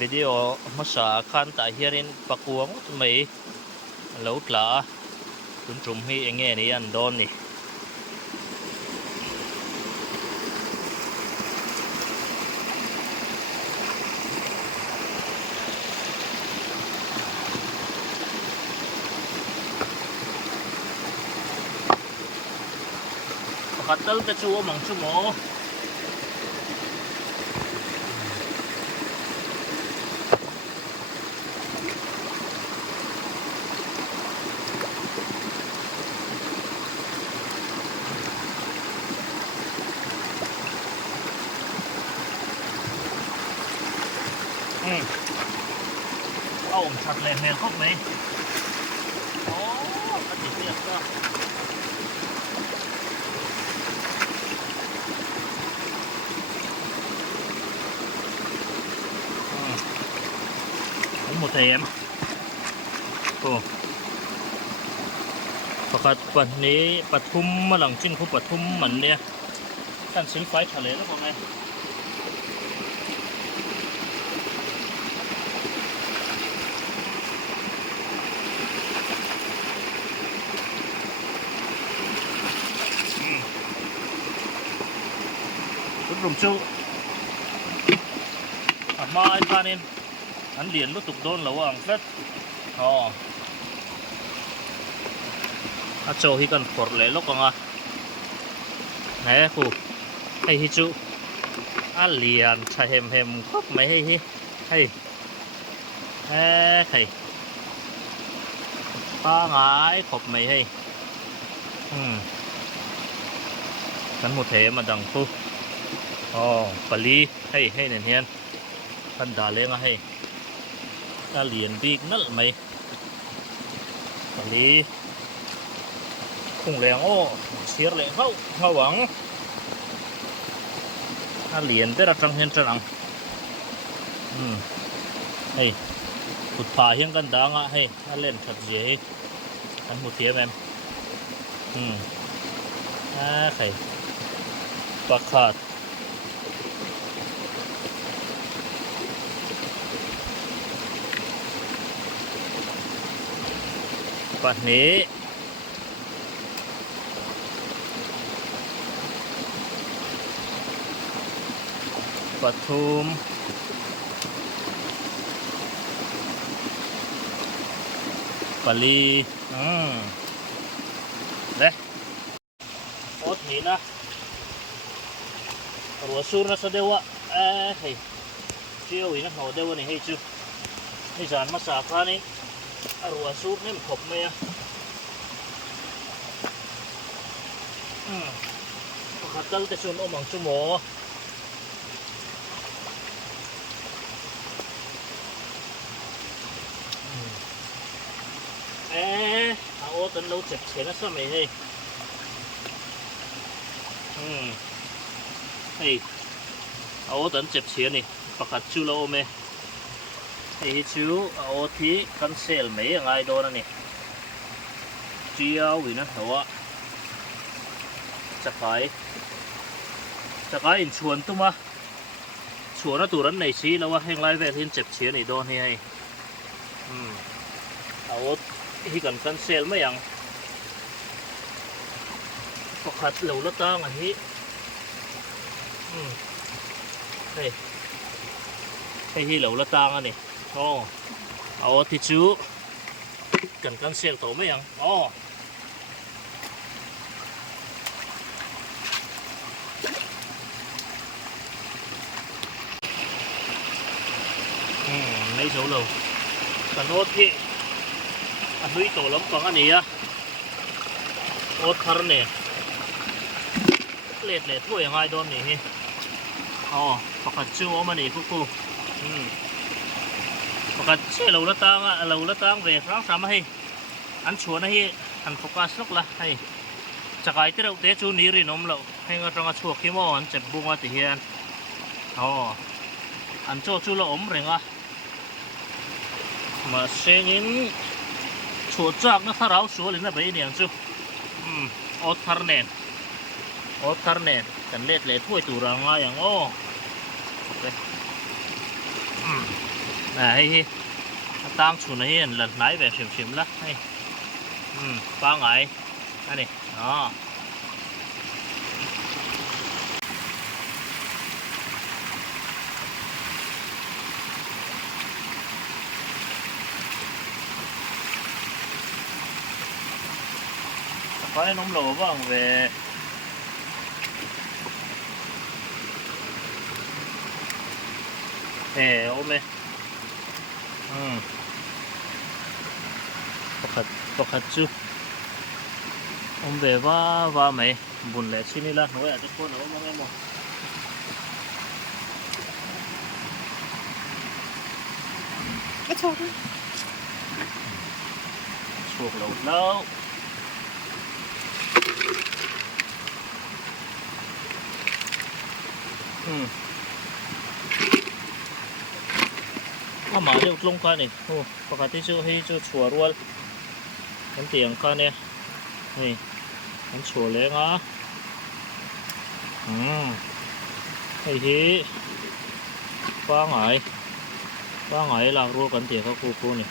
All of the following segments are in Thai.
วิดีโอมาสาคันแต่เฮียรินปักวงไม่เหลาตลาจุนจุ่มให้เองเงี้ยนี่อันโดนนี่ขัดเตลจะชัวมังชั่วโมงเอาชัดเลยแมนครบไหมโอ้กระติกเนี่ยก็หมดเต็มโอ้ประกาศวันนี้ปทุมมาหลังจิ้นคู่ปทุมเหมือนเนี่ยการซื้อไฟทะเลแล้วพอไงรุ่มชูมาไอ้ท่านี่อันเดียนรู้ตุกโดนหรือว่าเฟสอ๋ออาโจฮิกันปวดเลยลูกอ่ะไหนกูให้ฮิจูอันเลียนชายเฮมครบไหมให้ให้ให้ป้าไงครบไหมให้กันหมดเทมาดังกูอ๋อปลีให้เนี่ยเฮียนท่านด่าเลี้ยงให้ถ้าเลียนดีนั่นไหมปลีคงแรงโอ้เสียแรงเข้าหวังถ้าเหรียญได้รับจังเห็นจังให้ขุดป่าเฮียงกันดังอ่ะให้เล่นขัดเสียให้อันหมดเสียแมมใครปากขาดปัดนี้ปทุมปลีเลยโอ๊ตนี่นะรัวสูรนะสเดวะเฮ้ยเชี่ยวอีกนะหัวเดวะนี่ให้จูนี่จานมาสาขานี่รัวสูรนี่มันขบไหมอ่ะขัดตั้งแต่ช่วงอมังชั่วโมงเอาโอ๊ตเราเจ็บเสียนะสมัยให้ให้เอาโอ๊ตเจ็บเสียนี่ประกาศชูเราไหมให้ชูเอาโอ๊ตที่กันเซลไหมยังไงโดนนี่เจียวอีนะแต่ว่าจะขายอินชวนตุ้มวะชวนนะตัวนั้นในชี้แล้วว่าแห้งไรแวะที่เจ็บเสียนี่โดนให้เอาที่กันเซลไม่ยังประคัดเหลวละตั้งอันนี้ให้ที่เหลวละตั้งอันนี้อ๋อเอาที่ชูกันเซลตัวไม่ยังอ๋อไม่số lâu cần ốt thì anh nuôi tổ lắm còn anh ấy á ốt thar nè lệt thôi hai đòn nàyประกัดชื่อว่ามันนี่กูประกัดเชื่อเราละตั้งเวทรักษามาให้อันชวนให้อันโฟกัสลกละให้จะกลายที่เราเตะจูนี่รีนมเราให้เราต้องช่วยขี้โม่อันเจ็บบุ้งว่าติเฮียนอันโจจูเราอมเร่งอ่ะมาเสียงชัวจักนะถ้าเราชัวเลยนะไปเนี่ยจูออทาร์เนตกันเล็ดถ้วยตัวรังอะไรอย่างโอ้ hay tăng chủ này hiện lần lái về xìm xìm lắm hay ba ngày anh này đó có nóng lỗ vâng về ôm đi bọc chú ôm về và mày buồn lẽ xin đi là nói à cái con nó mong em một cái chuột đi chuột lâu lâu mà liệu lông cái này bọc hạt chú hay chú chùa luôn cái tiếng cái này này cái chùa lên á hay thế ba ngày là luôn cái tiếng các cô này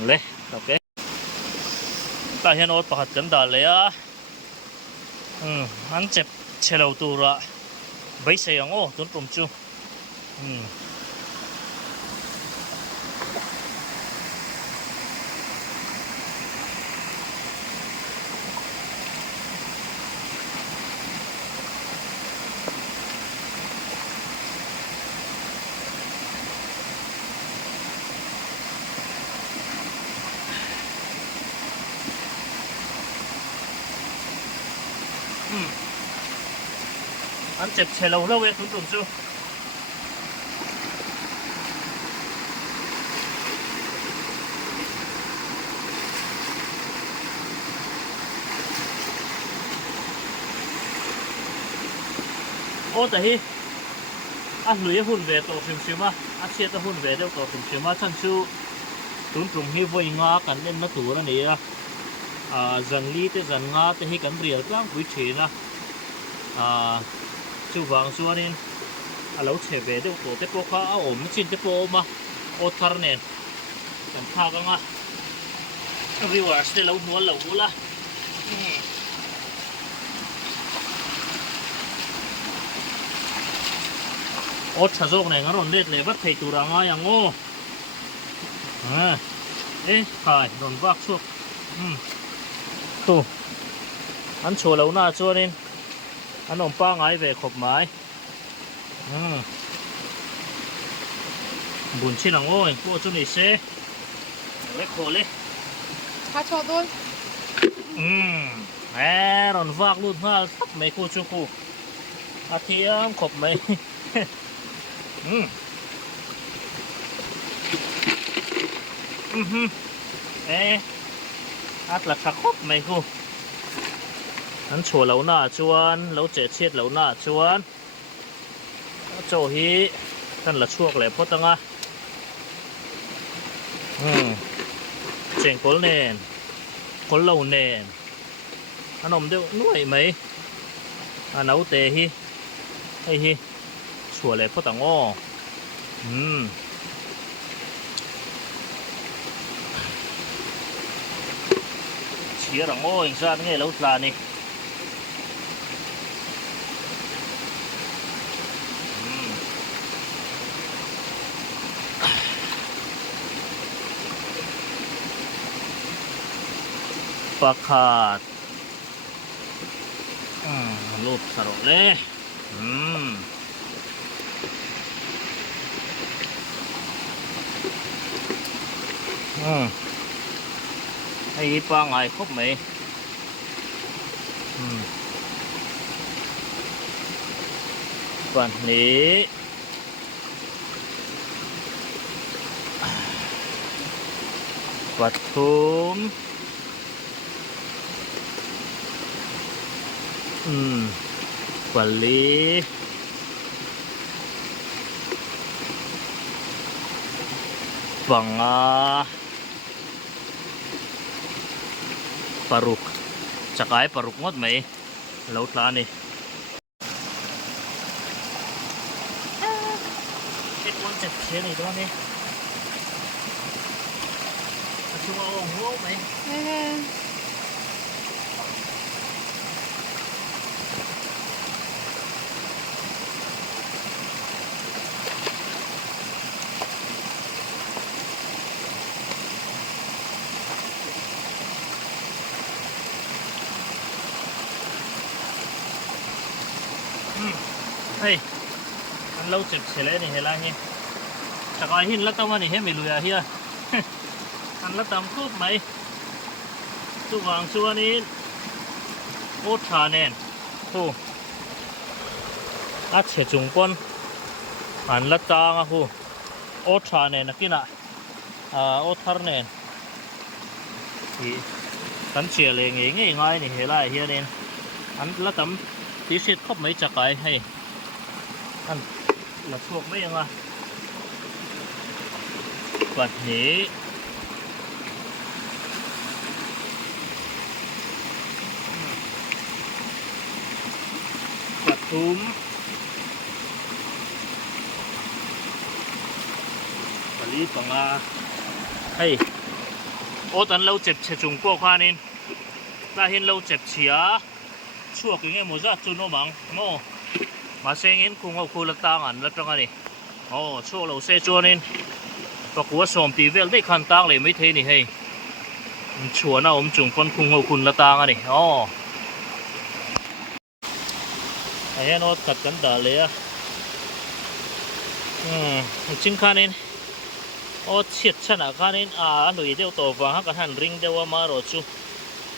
lấy ok ta hiện ở bọc hạt cần đào lấy á anh chép chế đầu tu ra bây giờ ông tuấn trồng chu anh chụp xe lâu lâu vậy cũng chưa ô tại anh lưỡi hôn về tổ phim xíu mà anh xe ta hôn về đâu tổ phim xíu mà chân chú tuấn trùng hi vui ngã cắn lên nó tủ ra này dần ly tới dần ngã tới hi cắn rìa các quý chế na chú vàng xua nên lâu chế về đâu tổ tế bộ khá ổn chín tế bộ mà ô thar nè cần tha cái ngã reverse lâu lâu la ô chả dọc này nó còn lết lấy bắt thầy tù ra ngay à ngô ê phải đòn vác xuống tù anh chùa lâu na chua nên anh ông ba ngày về khop mái buồn chi là ngôi cô cho này xe lấy khổ lấy tha cho tôi đòn vác luôn ha sắp mấy cô cho cô thì khop mấy là khắc khóc mày cô anh chùa lâu nà chuan lâu trẻ chết lâu nà chuan chỗ hi thân là chuộc lại phốt tăng á chèn cối nền cối lâu nền anh ông đều nuôi mấy nấu tê hi hay hi chùa lại phốt tăng ô chia rằng ôi ra nghe lâu là này pakat lụp xả rộng lên hay ba ngày khúc màyวันนี้ปทุมวลีบังParuk Cakay Paruk ngot may laut la ni ไอ้คนเจ็บเชียนี่ตัวนี้ชัวร์โอ้โหไหม เออ เฮ้ยอันเราเจ็บเฉยนี่เห็นไรเงี้ยจากไอ้หินแล้วต้องมานี่เห็นไม่รู้อะเฮียอันละตำคูบไหมสุวางชัวนี้โอทาแนนโอ้อาเฉจุงปนอันละจางอะฮูโอทาแนนนะกินอะโอทาร์แนนที่กันเชียร์เลยง่ายง่ายนี่เห็นไรเฮียเนี่ยอันละตำตีเสร็จครบไหมจากไอ้ให้อันละพวกไม่ยังอะบัดนี้ปัดทุมปลีปังอาให้โอ้ตันเราเจ็บเฉจุงพวกข้านินถ้าเห็นเราเจ็บเฉียช่วงอย่างเงี้ยมัวจะจุนโนมังโมมาเซ็งเงินคงเอาคูละตางอันละจังอันนี้โอ้ช่วงเราเซจวนินปกติสมตีเวลได้คันตางเลยไม่เทนี่ให้ชัวร์นะผมจุงคนคงเอาคุณละตางอันนี้อ๋อไอ้เนาะตัดกันด่าเลยอ่ะจริงคันนี้โอ้เฉียดชนะคันนี้หลุยเดียวตัวฟังกันหันริงเดียวมารอชู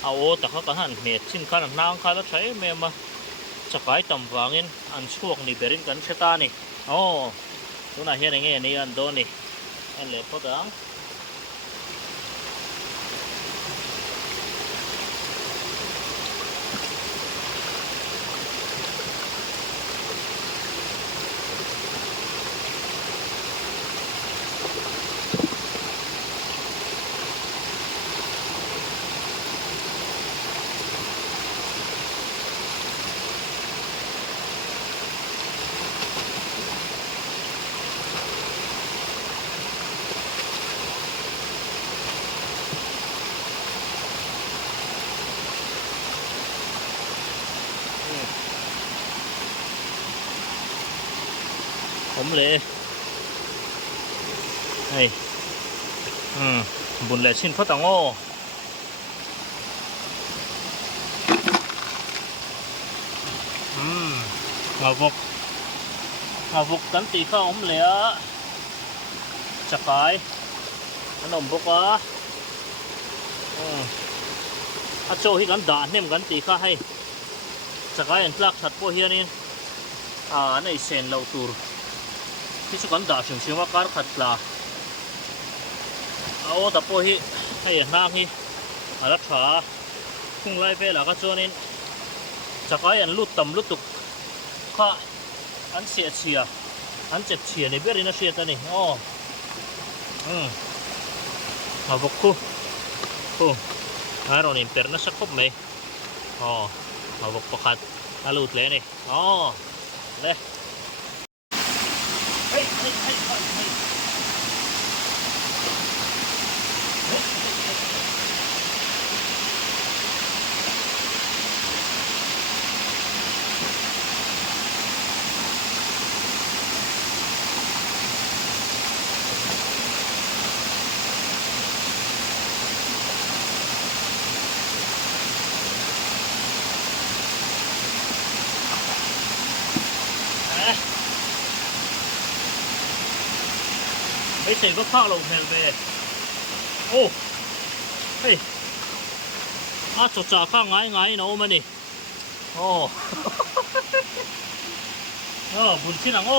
เอาโอ้แต่เขากันหันเมียชินคันนางคันแล้วใช้เมียมาจะขายต่ำฟังเงินอันช่วงนี้เบรินกันเชตานี่โอ้ตัวไหนเห็นยังไงนี่อันโดนนี่อันเล็บพอดังผมเลยไอ้บุญแหล่ชิ้นพระตังโง่มาบกกันตีข้าวผมเลยอะจะขายขนมบกวะอาโจที่กันด่านเนี่ยมันกันตีข้าให้จะขายอันปลักชัดพวกเฮียนี่ในเซนเราตูร์ที่สุกันด่าชิงว่าการขัดปลาเอาแต่พวกที่ให้น้ำที่รักษาพุ่งไล่ไปแล้วก็โจนี่จะขายอันลุดต่ำลุดตุกข้าอันเสียเชียอันเจ็บเชียในเบื้องนี้นะเชียตัวนี้อ๋อมาบกคู่เราเนี่ยเป็นนักสักคบไหมอ๋อมาบกประคัดอาลุดเลยนี่อ๋อเลยเฮ้ยไม่ใช่ว่าข้าวลงแทนเบโอ้เฮ้ยจดจ่าข้างไงเนาะมันนี่โอ้บุญชิ้นหนังโอ้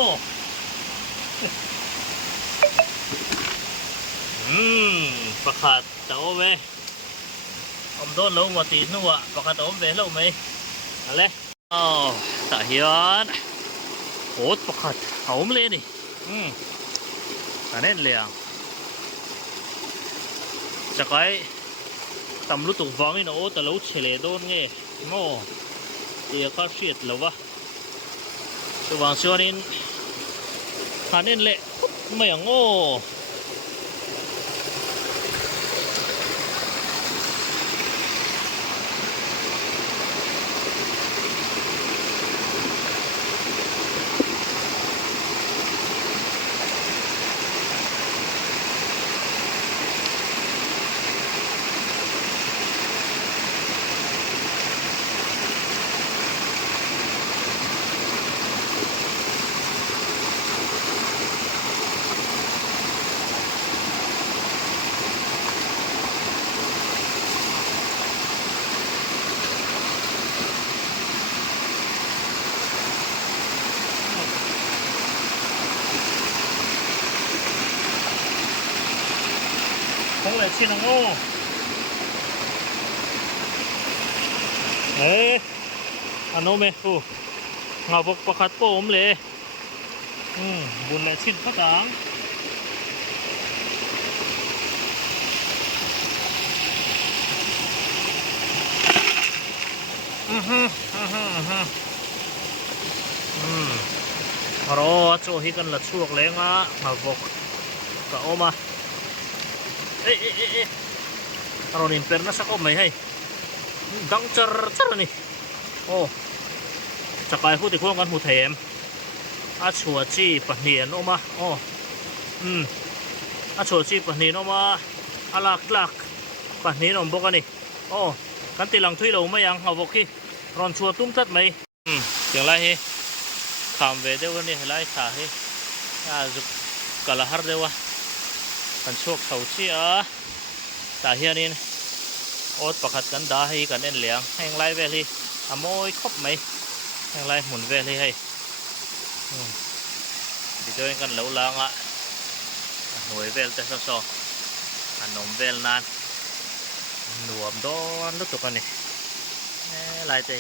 ประคาดเจ้าเว้อมโดนลงว่าตีนัวประคาดอมเว้ลงไหมอะไรตาเฮียนโอ้ประคาดเอาอมเลยนี่อันนี้เลยจะไกตำลุตุกฟังนี่นะโอ้แต่เราเฉลยโดนไงโม่เดี๋ยวก็เสียดแล้ววะตัววางชัวนี่ ขาเน้นเละปุ๊บไม่อย่างโง่ของเหล็กชิ้นโง่เอ๊ะอันโน้มไหมฟูเงาบกประคัดโป้มเลยบุญเหล็กชิ้นข้าวสารรอโจฮิกันละช่วงแรงอ่ะมาบกกะโอมาเอ๊ะเรานี่เป็นนักสักอมไหมให้ดังจรนี่โอ้จะไปพูดถึงพวกกันหูเทมอาชัวจีปะเนียนออกมาโอ้อาชัวจีปะเนียนออกมาอาลักปะเนียนออกบกันนี่โอ้กันตีหลังทุยเราไม่ยังเอาบกี้รอนชัวตุ้มทัดไหมเสียงไรเฮขามเวเดวันนี้ไรขาเฮจุกกะละฮาร์เดวะกันโชคเขาเชียตาเฮียนี่โอ๊ตประคัดกันดาให้กันเอ็นเหลียงแห้งไรเวลีอโมยครบไหมแห้งไรหมุนเวลีให้ดีด้วยกันเหลาลางอ่ะหน่วยเวลแต่ซออันนมเวลนานหนวมโดนรู้ตัวกันนี่ลายใจ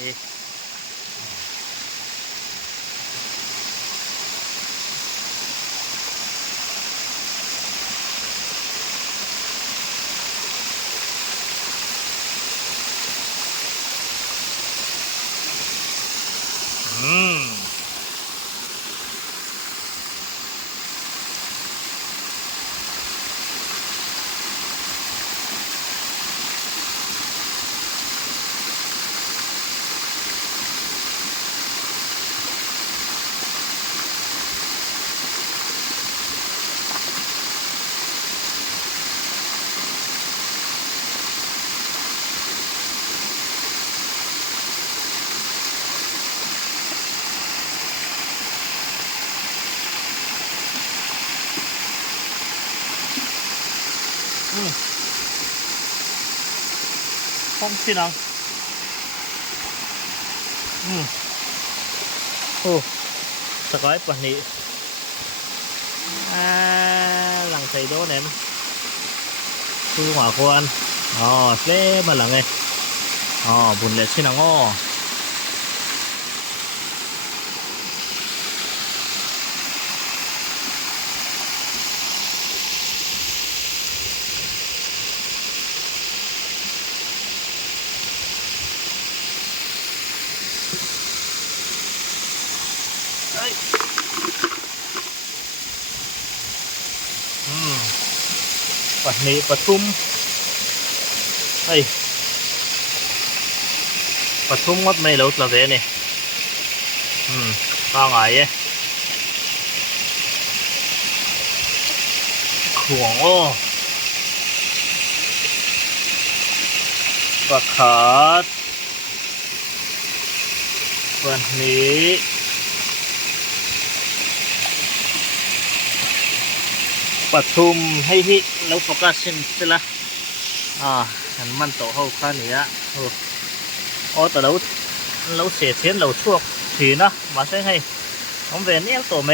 ห้องสินังโอ้สกายปะนี่หลังใส่โดนเนี่ยคือหัวควรเซ่มาหลังไงบุญเล็กสินังปะนี่ปะทุ่มปะทุ่มงดไม่รู้ละเวนี่ป้าไงขวงปะขาดวันนี้ปทุมให้ฮิแล้วโฟกัสสิละฉันมันโตเข้าข้านี้แต่เราเสียเทียนเราช่วงสีนะมาใช่ให้ผมเวียนนี่ยังโตไหม